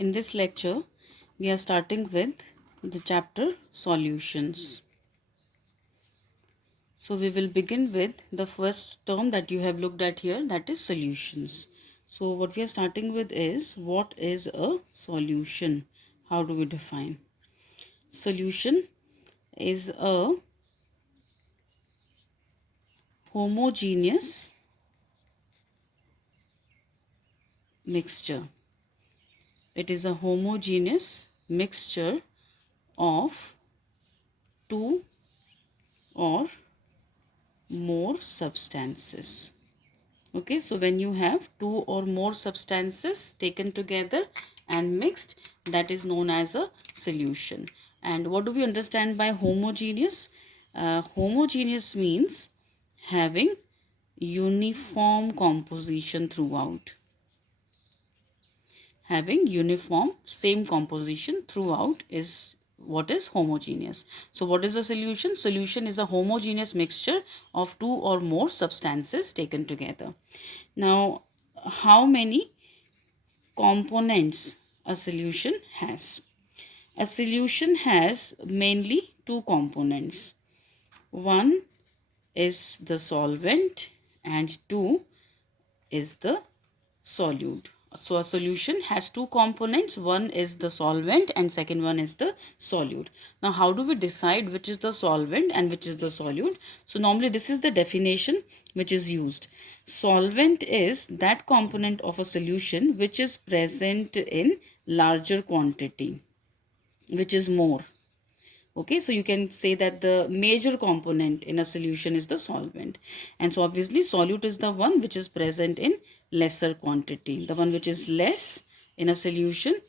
In this lecture, we are starting with the chapter Solutions. So we will begin with the first term that you have looked at here, that is solutions. So what we are starting with is, what is a solution? How do we define? Solution is a homogeneous mixture. It is a homogeneous mixture of two or more substances. Okay, so when you have two or more substances taken together and mixed, that is known as a solution. And what do we understand by homogeneous? Homogeneous means having uniform composition throughout. Having uniform same composition throughout is what is homogeneous. So what is a solution? Solution is a homogeneous mixture of two or more substances taken together. Now, how many components a solution has? A solution has mainly two components. One is the solvent and two is the solute. So a solution has two components. One is the solvent and second one is the solute. Now how do we decide which is the solvent and which is the solute? So normally this is the definition which is used. Solvent is that component of a solution which is present in larger quantity, which is more. Okay, so you can say that the major component in a solution is the solvent. And so obviously solute is the one which is present in lesser quantity. The one which is less in a solution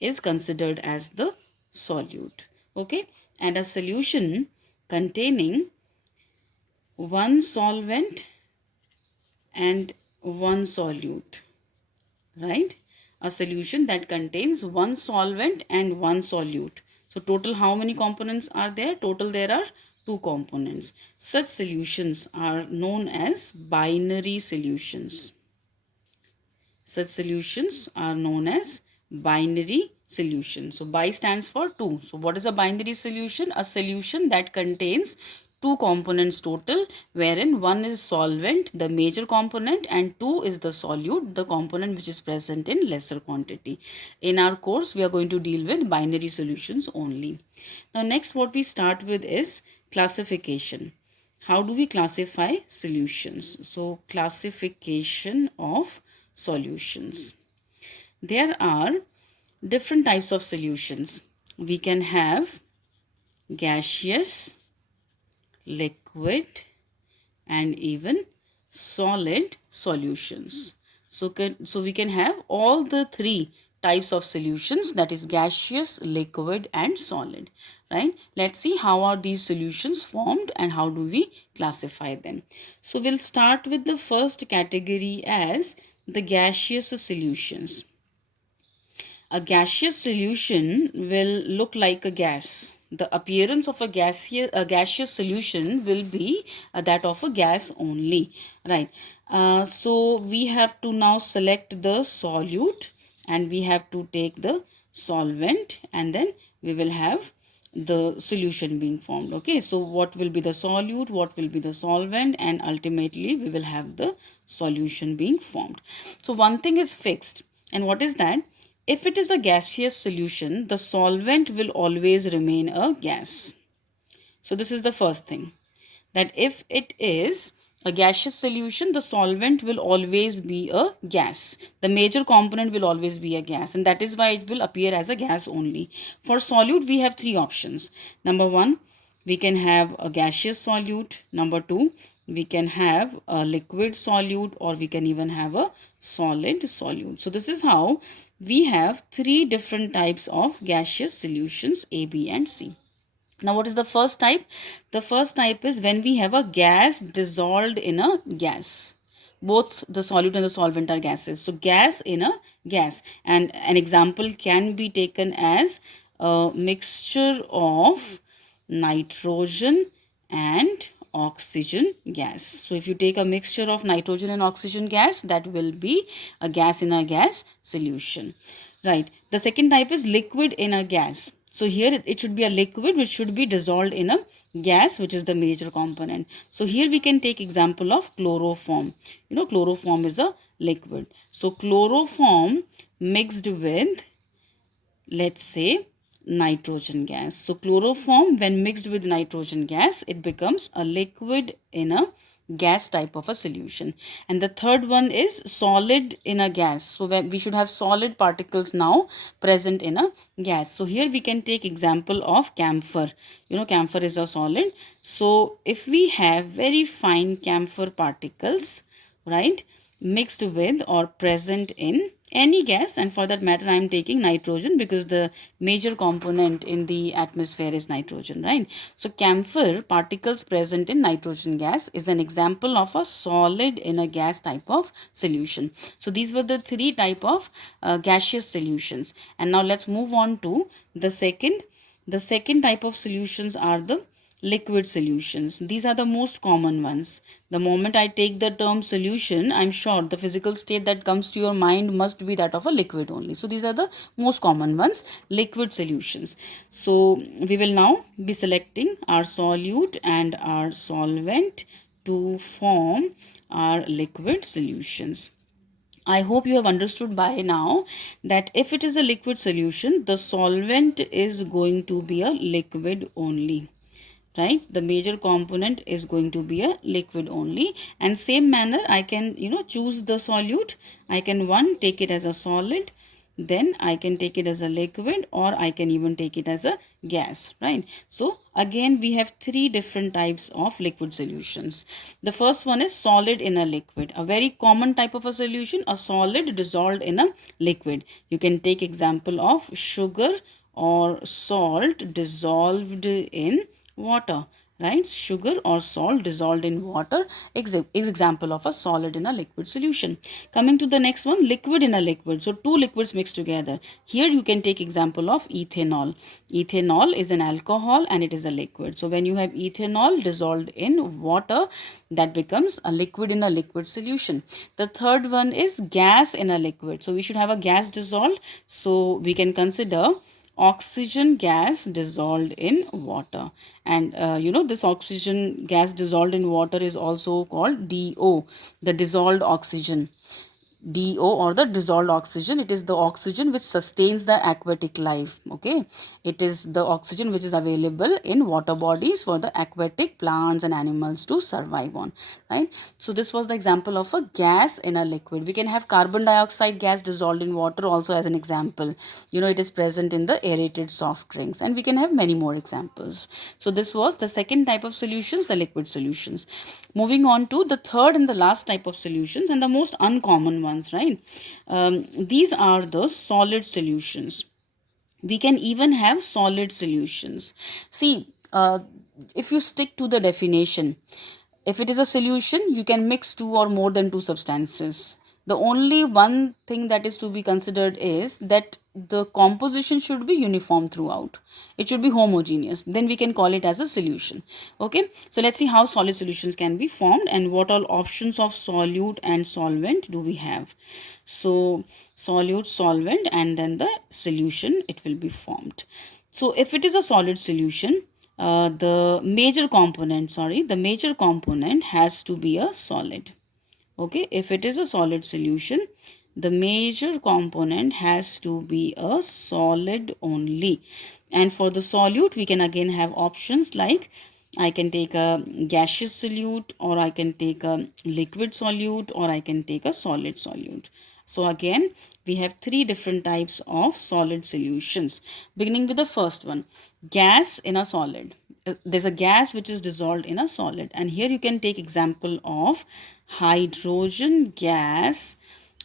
is considered as the solute. Okay, and a solution containing one solvent and one solute, right? A solution that contains one solvent and one solute. So total how many components are there? Total there are two components. Such solutions are known as binary solutions. Such solutions are known as binary solution. So bi stands for two. So what is a binary solution? A solution that contains two components total, wherein one is solvent, the major component, and two is the solute, the component which is present in lesser quantity. In our course, we are going to deal with binary solutions only. Now next what we start with is classification. How do we classify solutions? So classification of solutions. There are different types of solutions. We can have gaseous, liquid, and even solid solutions. So we can have all the three types of solutions, that is gaseous, liquid, and solid, right? Let's see how are these solutions formed and how do we classify them. So we'll start with the first category as the gaseous solutions. A gaseous solution will look like a gas. The appearance of a gaseous solution will be that of a gas only, right? So we have to now select the solute and we have to take the solvent, and then we will have the solution being formed. Okay, so what will be the solute, what will be the solvent, and ultimately we will have the solution being formed. So one thing is fixed, and what is that? If it is a gaseous solution, the solvent will always remain a gas. So this is the first thing, that if it is a gaseous solution, the solvent will always be a gas. The major component will always be a gas, and that is why it will appear as a gas only. For solute, we have three options. Number one, we can have a gaseous solute. Number two, we can have a liquid solute, or we can even have a solid solute. So this is how we have three different types of gaseous solutions, A, B, and C. Now, what is the first type? The first type is when we have a gas dissolved in a gas. Both the solute and the solvent are gases. So, gas in a gas. And an example can be taken as a mixture of nitrogen and oxygen gas. So if you take a mixture of nitrogen and oxygen gas, that will be a gas in a gas solution. Right. The second type is liquid in a gas. So here it should be a liquid which should be dissolved in a gas, which is the major component. So here we can take example of chloroform. You know, chloroform is a liquid. So chloroform mixed with, let's say, nitrogen gas. So chloroform, when mixed with nitrogen gas, it becomes a liquid in a gas type of a solution. And the third one is solid in a gas. So where we should have solid particles now present in a gas. So here we can take example of camphor. You know, camphor is a solid. So if we have very fine camphor particles, right, mixed with or present in any gas, and for that matter I am taking nitrogen because the major component in the atmosphere is nitrogen, right? So camphor particles present in nitrogen gas is an example of a solid in a gas type of solution. So these were the three type of gaseous solutions. And now let's move on to the second type of solutions are the liquid solutions. These are the most common ones. The moment I take the term solution, I'm sure the physical state that comes to your mind must be that of a liquid only. So these are the most common ones, liquid solutions. So we will now be selecting our solute and our solvent to form our liquid solutions. I hope you have understood by now that if it is a liquid solution, the solvent is going to be a liquid only, right? The major component is going to be a liquid only. And same manner I can, choose the solute. I can one take it as a solid, then I can take it as a liquid, or I can even take it as a gas, right? So again we have three different types of liquid solutions. The first one is solid in a liquid, a very common type of a solution, a solid dissolved in a liquid. You can take example of sugar or salt dissolved in water, right? Sugar or salt dissolved in water is example of a solid in a liquid solution. Coming to the next one, liquid in a liquid. So two liquids mixed together. Here you can take example of ethanol. Ethanol is an alcohol and it is a liquid. So when you have ethanol dissolved in water, that becomes a liquid in a liquid solution. The third one is gas in a liquid. So we should have a gas dissolved. So we can consider oxygen gas dissolved in water. And this oxygen gas dissolved in water is also called DO, the dissolved oxygen. DO, or the dissolved oxygen, it is the oxygen which sustains the aquatic life. Okay, it is the oxygen which is available in water bodies for the aquatic plants and animals to survive on, right? So this was the example of a gas in a liquid. We can have carbon dioxide gas dissolved in water also as an example. It is present in the aerated soft drinks, and we can have many more examples. So this was the second type of solutions, the liquid solutions. Moving on to the third and the last type of solutions, and the most uncommon ones, right? These are the solid solutions. We can even have solid solutions. See, if you stick to the definition, if it is a solution, you can mix two or more than two substances. The only one thing that is to be considered is that the composition should be uniform throughout. It should be homogeneous. Then we can call it as a solution. Okay. So let's see how solid solutions can be formed and what all options of solute and solvent do we have. So solute, solvent, and then the solution, it will be formed. So if it is a solid solution, the major component has to be a solid. Okay, if it is a solid solution, the major component has to be a solid only. And for the solute, we can again have options like I can take a gaseous solute, or I can take a liquid solute, or I can take a solid solute. So again, we have three different types of solid solutions. Beginning with the first one, gas in a solid. There's a gas which is dissolved in a solid, and here you can take example of hydrogen gas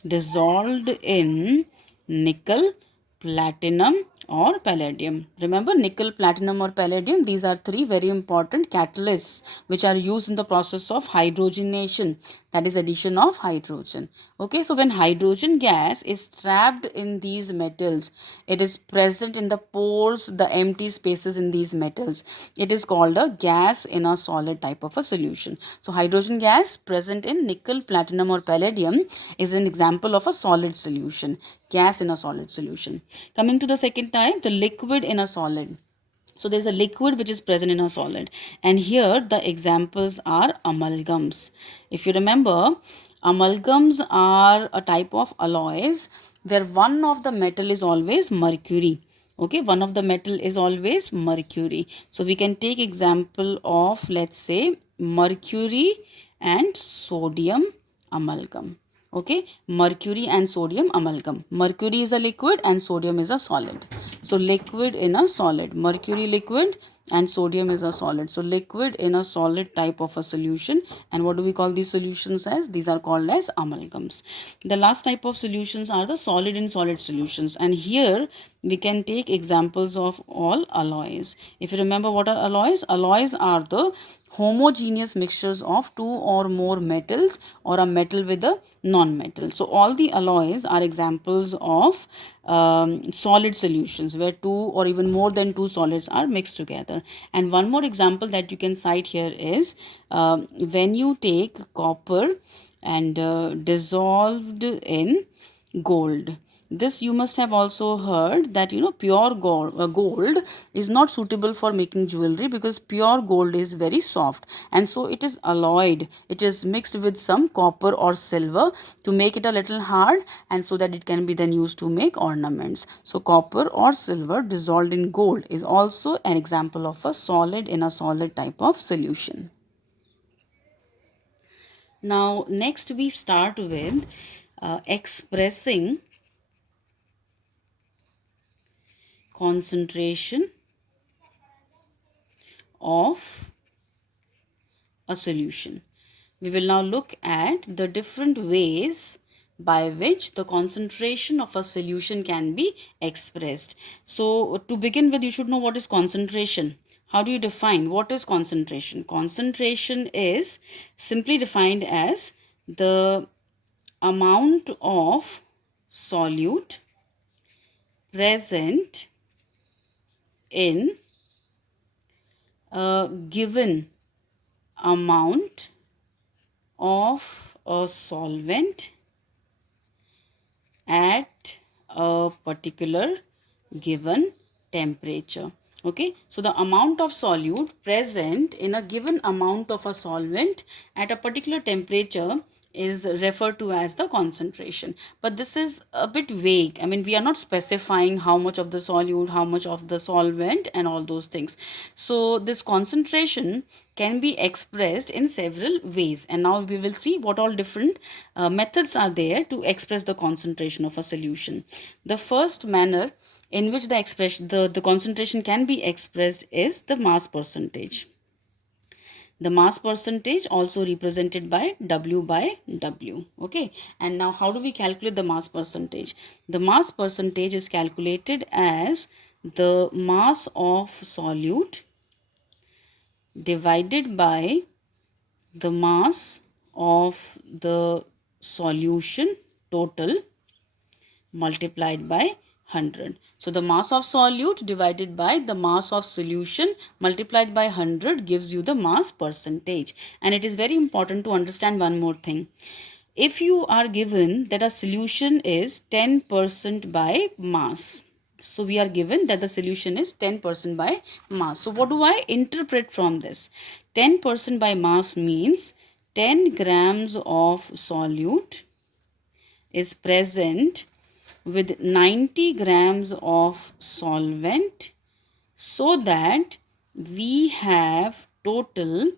dissolved in nickel, platinum, or palladium. Remember, nickel, platinum or palladium, these are three very important catalysts which are used in the process of hydrogenation, that is addition of hydrogen. Okay, so when hydrogen gas is trapped in these metals, it is present in the pores, the empty spaces in these metals. It is called a gas in a solid type of a solution. So hydrogen gas present in nickel, platinum or palladium is an example of a solid solution, gas in a solid solution. Coming to the second type, the liquid in a solid. So there's a liquid which is present in a solid, and here the examples are amalgams. If you remember, amalgams are a type of alloys where one of the metal is always mercury. Okay, one of the metal is always mercury. So we can take example of, let's say, mercury and sodium amalgam. Okay, mercury and sodium amalgam. Mercury is a liquid and sodium is a solid. So liquid in a solid, mercury liquid and sodium is a solid. So liquid in a solid type of a solution. And what do we call these solutions as? These are called as amalgams. The last type of solutions are the solid in solid solutions, and here we can take examples of all alloys. If you remember, what are alloys? Alloys are the homogeneous mixtures of two or more metals or a metal with a non-metal. So all the alloys are examples of solid solutions where two or even more than two solids are mixed together. And one more example that you can cite here is when you take copper and dissolved in gold. This you must have also heard that pure gold is not suitable for making jewelry because pure gold is very soft, and so it is alloyed. It is mixed with some copper or silver to make it a little hard, and so that it can be then used to make ornaments. So copper or silver dissolved in gold is also an example of a solid in a solid type of solution. Now next we start with expressing concentration of a solution. We will now look at the different ways by which the concentration of a solution can be expressed. So to begin with, you should know what is concentration. How do you define what is concentration? Concentration is simply defined as the amount of solute present in a given amount of a solvent at a particular given temperature. Okay, so the amount of solute present in a given amount of a solvent at a particular temperature is referred to as the concentration. But this is a bit vague. I mean, we are not specifying how much of the solute, how much of the solvent, and all those things. So this concentration can be expressed in several ways, and now we will see what all different methods are there to express the concentration of a solution. The first manner in which the concentration can be expressed is the mass percentage. The mass percentage also represented by W by W. Okay, and now how do we calculate the mass percentage? The mass percentage is calculated as the mass of solute divided by the mass of the solution total multiplied by 100. So the mass of solute divided by the mass of solution multiplied by 100 gives you the mass percentage. And it is very important to understand one more thing. If you are given that a solution is 10% by mass, so we are given that the solution is 10% by mass. So what do I interpret from this? 10% by mass means 10 grams of solute is present with 90 grams of solvent, so that we have total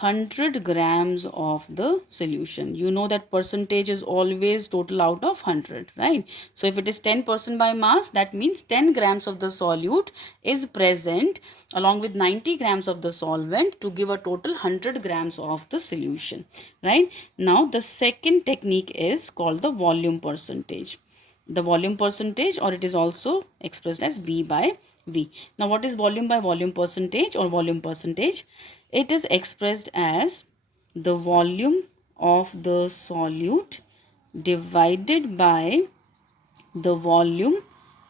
100 grams of the solution. You know that percentage is always total out of 100, right? So if it is 10% by mass, that means 10 grams of the solute is present along with 90 grams of the solvent to give a total 100 grams of the solution, right? Now the second technique is called the volume percentage. the volume percentage, or it is also expressed as V by V. Now what is volume by volume percentage or volume percentage? It is expressed as the volume of the solute divided by the volume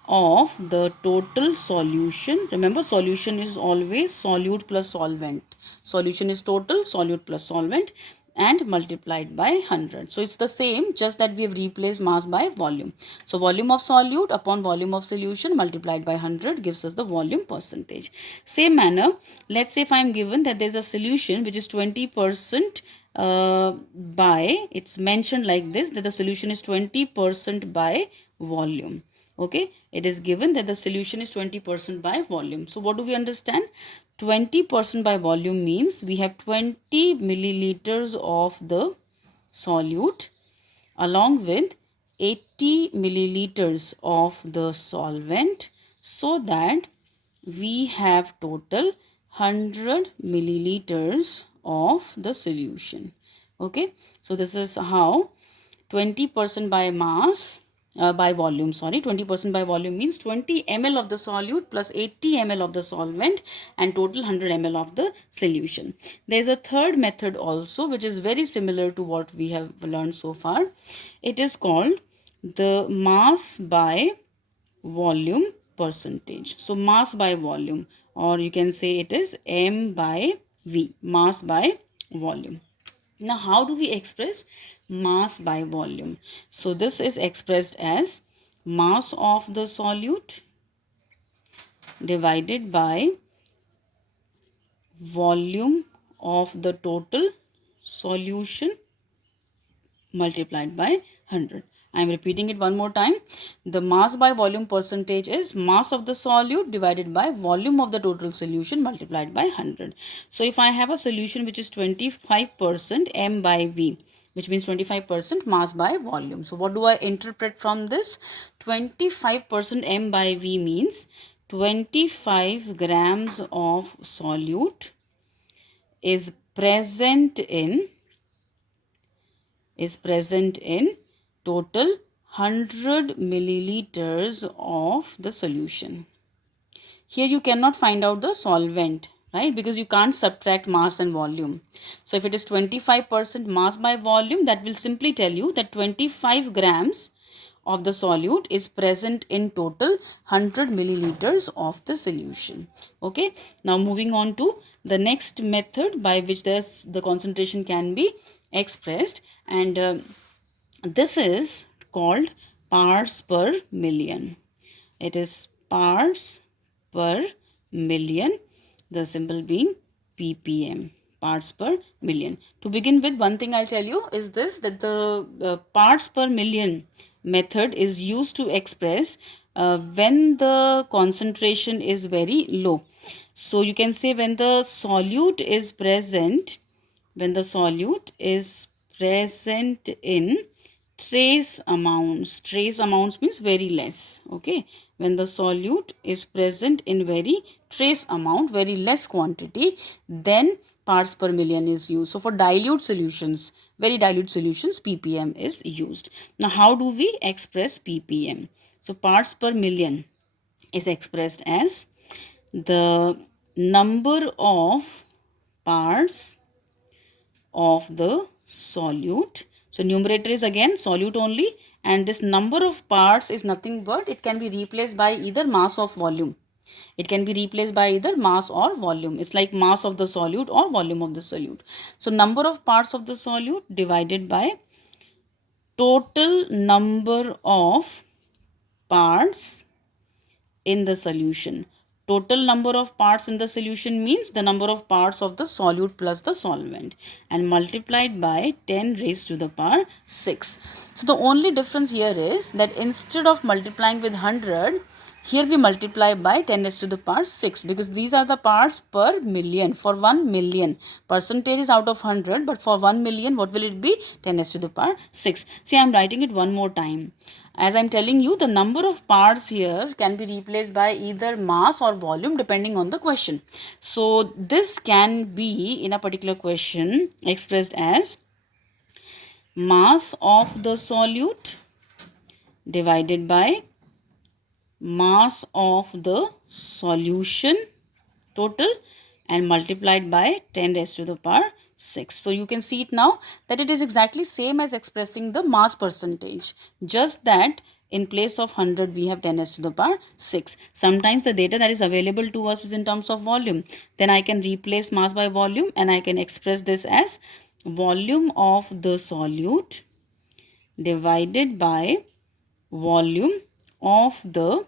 of the total solution. Remember, solution is always solute plus solvent. Solution is total, solute plus solvent, and multiplied by 100. So it's the same, just that we have replaced mass by volume. So volume of solute upon volume of solution multiplied by 100 gives us the volume percentage. Same manner, let's say if I am given that there is a solution which is 20% by, it's mentioned like this, that the solution is 20% by volume. Okay, it is given that the solution is 20% by volume. So what do we understand? 20% by volume means we have 20 milliliters of the solute along with 80 milliliters of the solvent, so that we have total 100 milliliters of the solution. Okay, so this is how 20% by mass, by volume, sorry, 20% by volume means 20 ml of the solute plus 80 ml of the solvent and total 100 ml of the solution. There is a third method also which is very similar to what we have learned so far. It is called the mass by volume percentage. So mass by volume, or you can say it is M by V, mass by volume. Now, how do we express mass by volume? So this is expressed as mass of the solute divided by volume of the total solution multiplied by 100. I am repeating it one more time. The mass by volume percentage is mass of the solute divided by volume of the total solution multiplied by 100. So if I have a solution which is 25% M by V, which means 25% mass by volume. So what do I interpret from this? 25% M by V means 25 grams of solute is present in total 100 milliliters of the solution. Here you cannot find out the solvent, right? Because you can't subtract mass and volume. So if it is 25% mass by volume, that will simply tell you that 25 grams of the solute is present in total 100 milliliters of the solution. Okay, now moving on to the next method by which the concentration can be expressed, and this is called parts per million. It is parts per million, the symbol being ppm, parts per million. To begin with, one thing I'll tell you is this, that the parts per million method is used to express when the concentration is very low. So you can say when the solute is present, in trace amounts means very less. Okay, when the solute is present in very trace amount, very less quantity, then parts per million is used. So for dilute solutions, very dilute solutions, ppm is used. Now how do we express ppm? So parts per million is expressed as the number of parts of the solute. So numerator is again solute only, and this number of parts is nothing but it can be replaced by either mass or volume. It can be replaced by either mass or volume. It's like mass of the solute or volume of the solute. So number of parts of the solute divided by total number of parts in the solution. Total number of parts in the solution means the number of parts of the solute plus the solvent, and multiplied by 10 raised to the power 6. So the only difference here is that instead of multiplying with 100, here we multiply by 10 raised to the power 6, because these are the parts per million. For 1 million, percentage is out of 100, but for 1 million, what will it be? 10 raised to the power 6. See, I am writing it one more time. As I am telling you, the number of parts here can be replaced by either mass or volume depending on the question. So this can be in a particular question expressed as mass of the solute divided by mass of the solution total and multiplied by 10 raised to the power 6. So you can see it now that it is exactly same as expressing the mass percentage, just that in place of 100 we have 10 raised to the power 6. Sometimes the data that is available to us is in terms of volume. Then I can replace mass by volume and I can express this as volume of the solute divided by volume of the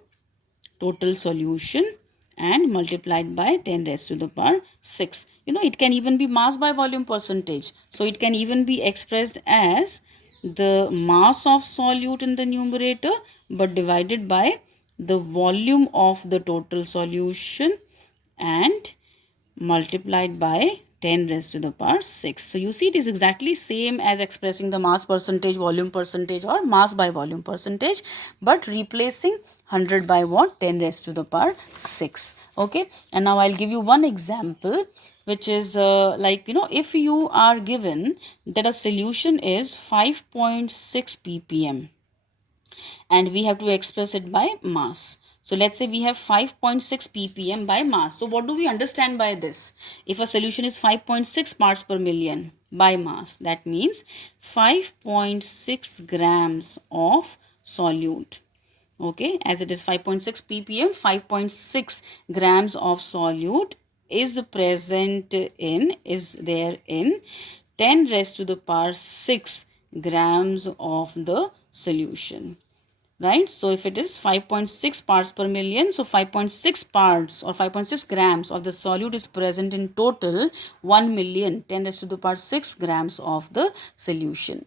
total solution and multiplied by 10 raised to the power 6. It can even be mass by volume percentage. So it can even be expressed as the mass of solute in the numerator but divided by the volume of the total solution and multiplied by 10 raised to the power 6. So you see it is exactly same as expressing the mass percentage, volume percentage or mass by volume percentage, but replacing 100 by what? 10 raised to the power 6. Okay, and now I'll give you one example, which is if you are given that a solution is 5.6 ppm and we have to express it by mass. So let's say we have 5.6 ppm by mass. So what do we understand by this? If a solution is 5.6 parts per million by mass, that means 5.6 grams of solute. Okay, as it is 5.6 ppm, 5.6 grams of solute is there in 10 raised to the power 6 grams of the solution. Right, so if it is 5.6 parts per million, so 5.6 parts or 5.6 grams of the solute is present in total 1 million 10 raised to the power 6 grams of the solution.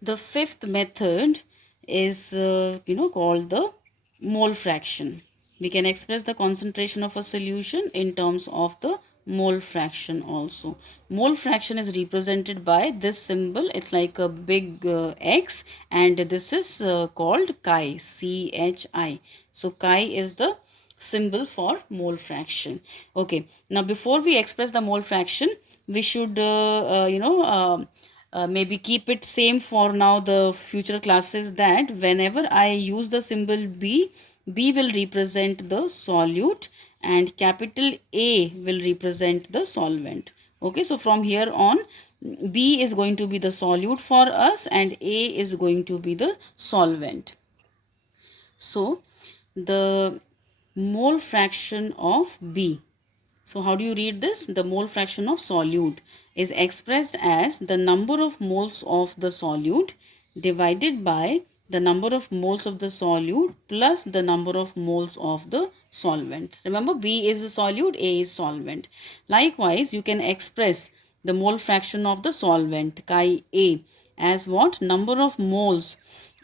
The fifth method is called the mole fraction. We can express the concentration of a solution in terms of the mole fraction also. Mole fraction is represented by this symbol. It's like a big X, and this is called chi, CHI. So chi is the symbol for mole fraction. Okay, now before we express the mole fraction, we should maybe keep it same for now the future classes, that whenever I use the symbol B, B will represent the solute and capital A will represent the solvent. Okay, so from here on B is going to be the solute for us and A is going to be the solvent. So the mole fraction of B. So how do you read this? The mole fraction of solute is expressed as the number of moles of the solute divided by the number of moles of the solute plus the number of moles of the solvent. Remember, B is the solute, A is solvent. Likewise, you can express the mole fraction of the solvent, chi A, as what? Number of moles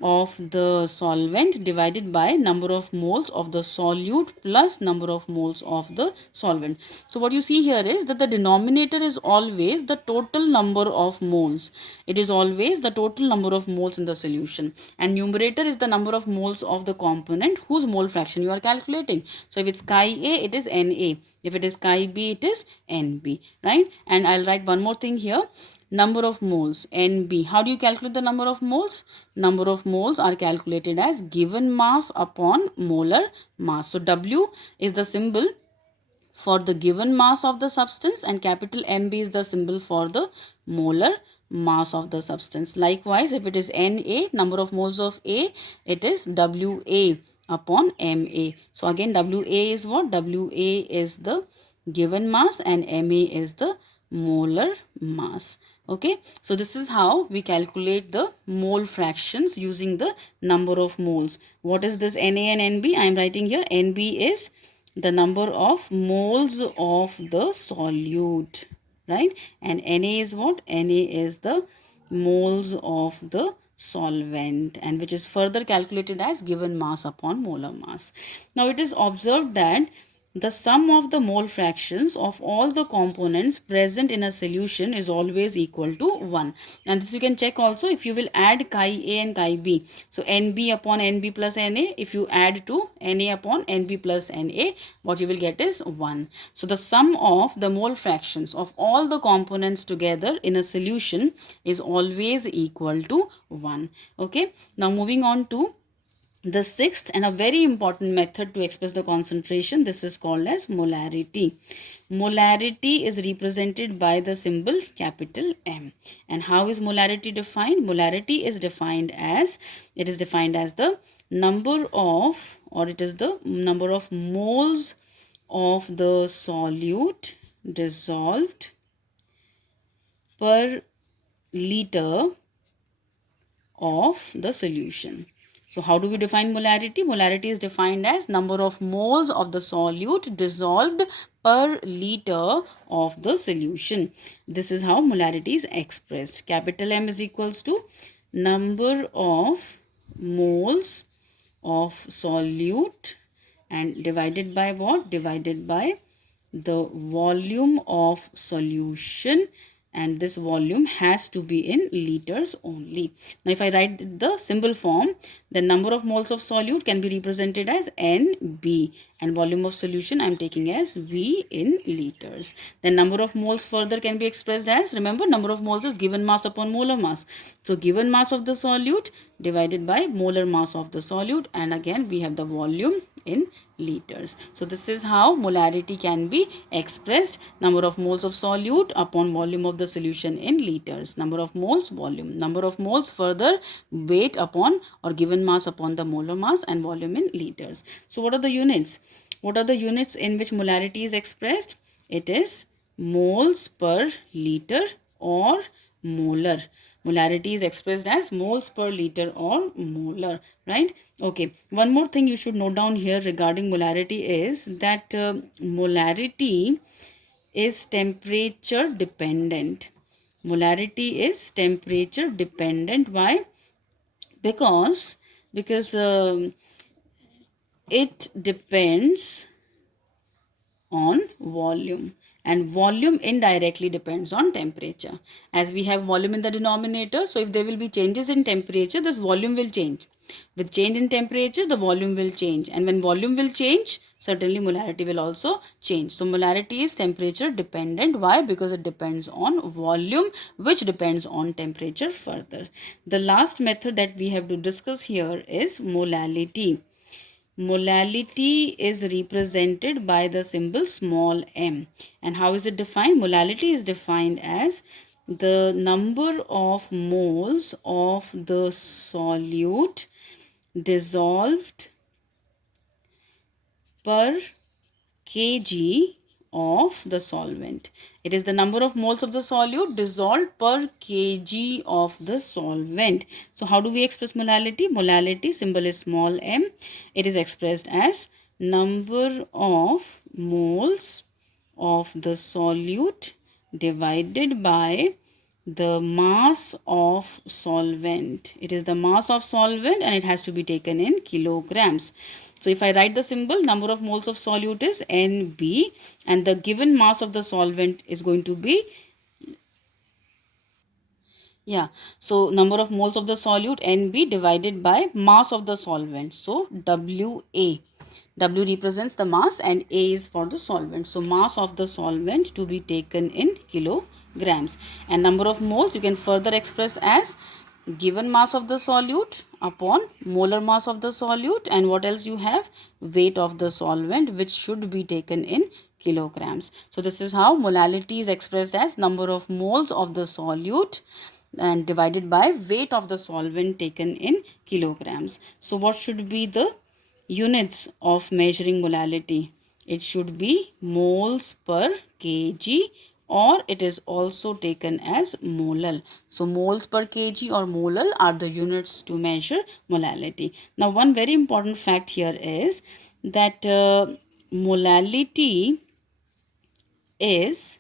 of the solvent divided by number of moles of the solute plus number of moles of the solvent. So what you see here is that the denominator is always the total number of moles. It is always the total number of moles in the solution, and numerator is the number of moles of the component whose mole fraction you are calculating. So if it's chi A, it is Na. If it is chi B, it is Nb, right? And I'll write one more thing here. Number of moles, Nb. How do you calculate the number of moles? Number of moles are calculated as given mass upon molar mass. So W is the symbol for the given mass of the substance and capital Mb is the symbol for the molar mass of the substance. Likewise, if it is Na, number of moles of A, it is Wa upon Ma. So again, Wa is what? Wa is the given mass and Ma is the molar mass. Okay, so this is how we calculate the mole fractions using the number of moles. What is this Na and Nb? I am writing here Nb is the number of moles of the solute, right? And Na is what? Na is the moles of the solvent, and which is further calculated as given mass upon molar mass. Now it is observed that the sum of the mole fractions of all the components present in a solution is always equal to 1. And this you can check also if you will add chi A and chi B. So NB upon NB plus NA, if you add to NA upon NB plus NA, what you will get is 1. So the sum of the mole fractions of all the components together in a solution is always equal to 1. Okay, now moving on to the sixth and a very important method to express the concentration, this is called as molarity. Molarity is represented by the symbol capital M. And how is molarity defined? Molarity is defined as, it is defined as the number of, or it is the number of moles of the solute dissolved per liter of the solution. So how do we define molarity? Molarity is defined as number of moles of the solute dissolved per liter of the solution. This is how molarity is expressed. Capital M is equals to number of moles of solute and divided by what? Divided by the volume of solution, and this volume has to be in liters only. Now if I write the symbol form, the number of moles of solute can be represented as NB and volume of solution I am taking as V in liters. Then number of moles further can be expressed as, remember, number of moles is given mass upon molar mass. So given mass of the solute divided by molar mass of the solute, and again we have the volume in liters. So this is how molarity can be expressed, number of moles of solute upon volume of the solution in liters. Number of moles, volume. Number of moles further, weight upon or given mass upon the molar mass, and volume in liters. So what are the units? What are the units in which molarity is expressed? It is moles per liter or molar. Molarity is expressed as moles per liter or molar, right? Okay, one more thing you should note down here regarding molarity is that molarity is temperature dependent. Molarity is temperature dependent. Why? Because it depends on volume, and volume indirectly depends on temperature. As we have volume in the denominator, so if there will be changes in temperature, this volume will change. With change in temperature, the volume will change, and when volume will change, certainly molarity will also change. So molarity is temperature dependent. Why? Because it depends on volume, which depends on temperature further. The last method that we have to discuss here is molality. Molality is represented by the symbol small m. And how is it defined? Molality is defined as the number of moles of the solute dissolved per kg of the solvent. It is the number of moles of the solute dissolved per kg of the solvent. So how do we express molality? Molality symbol is small m. It is expressed as number of moles of the solute divided by the mass of solvent. It is the mass of solvent and it has to be taken in kilograms. So if I write the symbol, number of moles of solute is NB and the given mass of the solvent is going to be, so number of moles of the solute NB divided by mass of the solvent. So WA. W represents the mass and A is for the solvent. So mass of the solvent to be taken in kilograms. And number of moles you can further express as given mass of the solute upon molar mass of the solute, and what else you have? Weight of the solvent, which should be taken in kilograms. So this is how molality is expressed as number of moles of the solute and divided by weight of the solvent taken in kilograms. So what should be the units of measuring molality? It should be moles per kg, or it is also taken as molal. So moles per kg or molal are the units to measure molality. Now one very important fact here is that molality is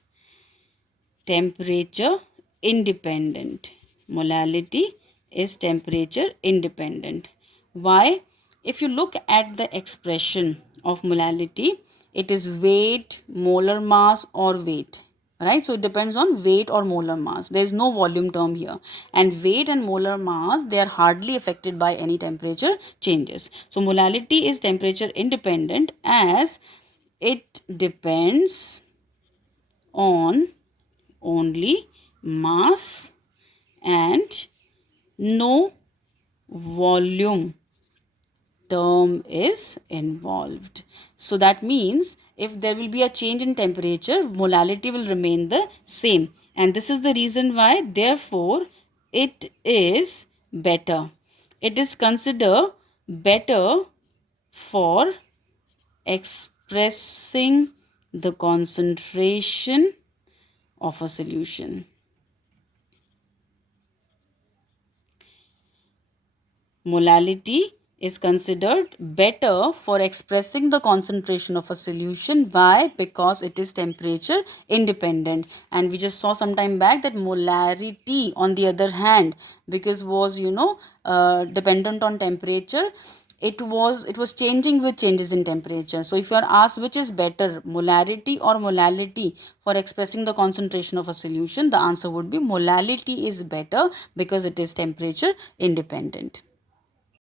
temperature independent. Molality is temperature independent. Why? If you look at the expression of molality, it is weight, molar mass, or weight. Right, so it depends on weight or molar mass. There is no volume term here, and weight and molar mass, they are hardly affected by any temperature changes. So molality is temperature independent, as it depends on only mass and no volume term is involved. So that means if there will be a change in temperature, molality will remain the same. And this is the reason why, therefore, it is better. It is considered better for expressing the concentration of a solution. Molality is considered better for expressing the concentration of a solution. Why? Because it is temperature independent. And we just saw some time back that molarity, on the other hand, because was dependent on temperature, it was changing with changes in temperature. So if you are asked which is better, molarity or molality, for expressing the concentration of a solution, the answer would be molality is better because it is temperature independent.